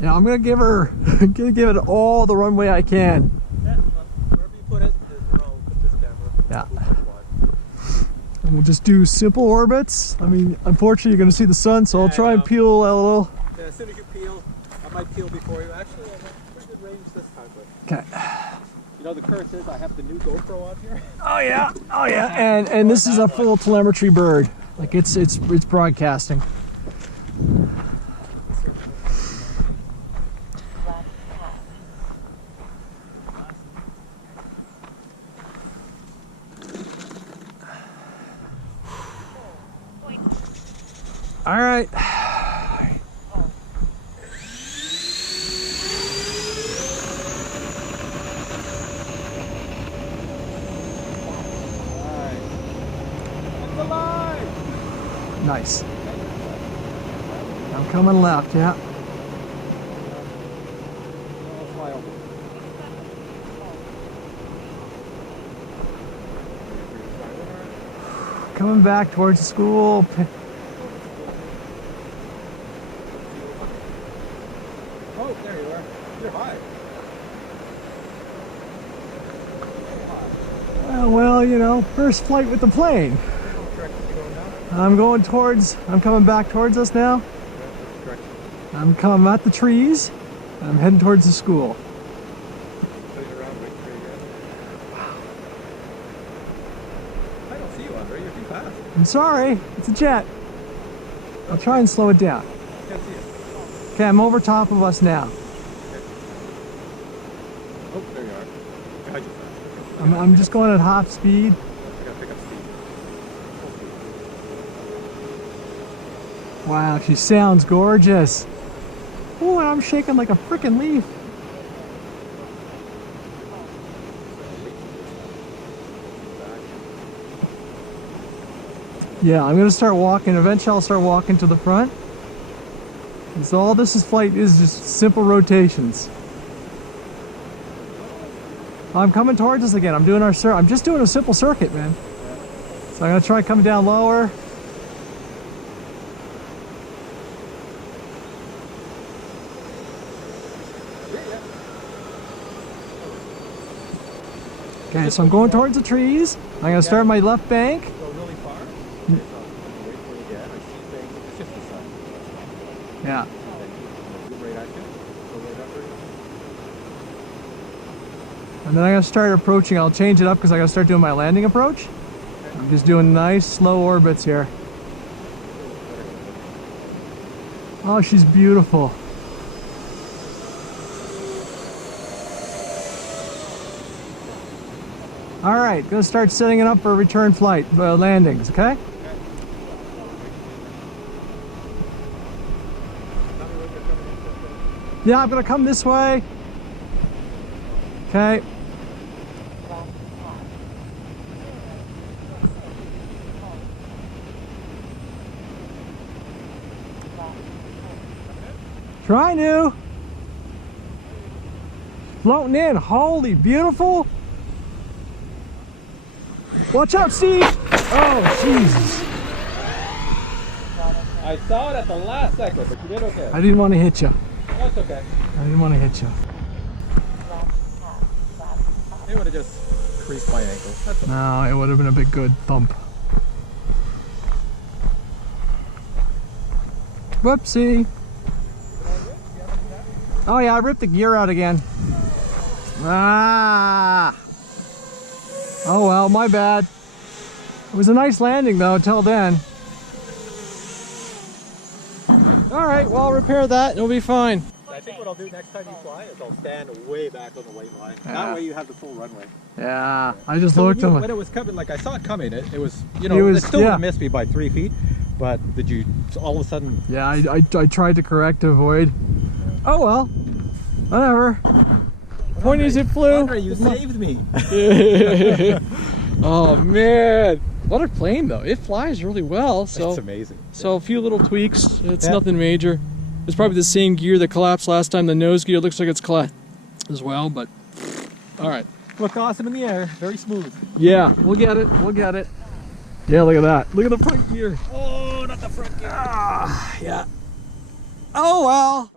Yeah, I'm gonna give her, gonna give it all the runway I can. Yeah, wherever you put it is where I'll put this camera. Yeah. And we'll just do simple orbits. I mean, unfortunately, you're gonna see the sun, so I'll try and peel a little. Yeah, as soon as you peel, I might peel before you. Actually, I have pretty good range this time. But Okay. you know, the curse is I have the new GoPro on here. Oh yeah, oh yeah, and this is a full telemetry bird. Like it's broadcasting. All right. Nice. I'm coming left, yeah. Coming back towards the school. Oh, there you are. You're high. Well, you know, first flight with the plane. I'm coming back towards us now. I'm at the trees. I'm heading towards the school. I don't see you, Andre. You're too fast. I'm sorry, it's a jet. I'll try and slow it down. Can't see it. Okay, I'm over top of us now. Okay. Oh, there you are. Behind you. I'm just going at half speed. I gotta pick up speed. Wow, she sounds gorgeous. Oh, I'm shaking like a freaking leaf. Yeah, I'm gonna start walking. Eventually I'll start walking to the front. And so all this flight is just simple rotations. I'm coming towards us again. I'm just doing a simple circuit, man. So I'm gonna try coming down lower. Okay, so I'm going towards the trees. I'm gonna start my left bank. Go really far. Wait for you again. I see things. It's just the sun. Yeah. Zoom right at you. Go right up. And then I'm gonna start approaching. I'll change it up because I gotta start doing my landing approach. I'm just doing nice slow orbits here. Oh, she's beautiful. All right, gonna start setting it up for return flight landings, okay? Yeah, I'm gonna come this way. Okay. Trying to. Floating in, holy beautiful. Watch out, Steve! Oh, Jesus. I saw it at the last second, but you did okay. I didn't want to hit you. That's okay. I didn't want to hit you. They would have just creased my ankle. That's okay. No, it would have been a big good thump. Whoopsie. Oh yeah, I ripped the gear out again. Ah. Oh well, my bad. It was a nice landing though until then. Alright, well I'll repair that and it'll be fine. I think what I'll do next time you fly is I'll stand way back on the white line. Yeah. That way you have the full runway. Yeah, I just So looked at when it was coming, like I saw it coming, it was, you know, it still would have missed me by 3 feet, but did you all of a sudden... Yeah, I tried to correct to avoid. Oh well, whatever. Point is, it flew. Andre, you saved me. Oh man, what a plane though. It flies really well. So it's amazing. So a few little tweaks. It's nothing major. It's probably the same gear that collapsed last time. The nose gear looks like it's collapsed as well, but all right. Look awesome in the air. Very smooth. Yeah, we'll get it. We'll get it. Yeah, look at that. Look at the front gear. Oh, not the front gear. Ah, yeah. Oh well.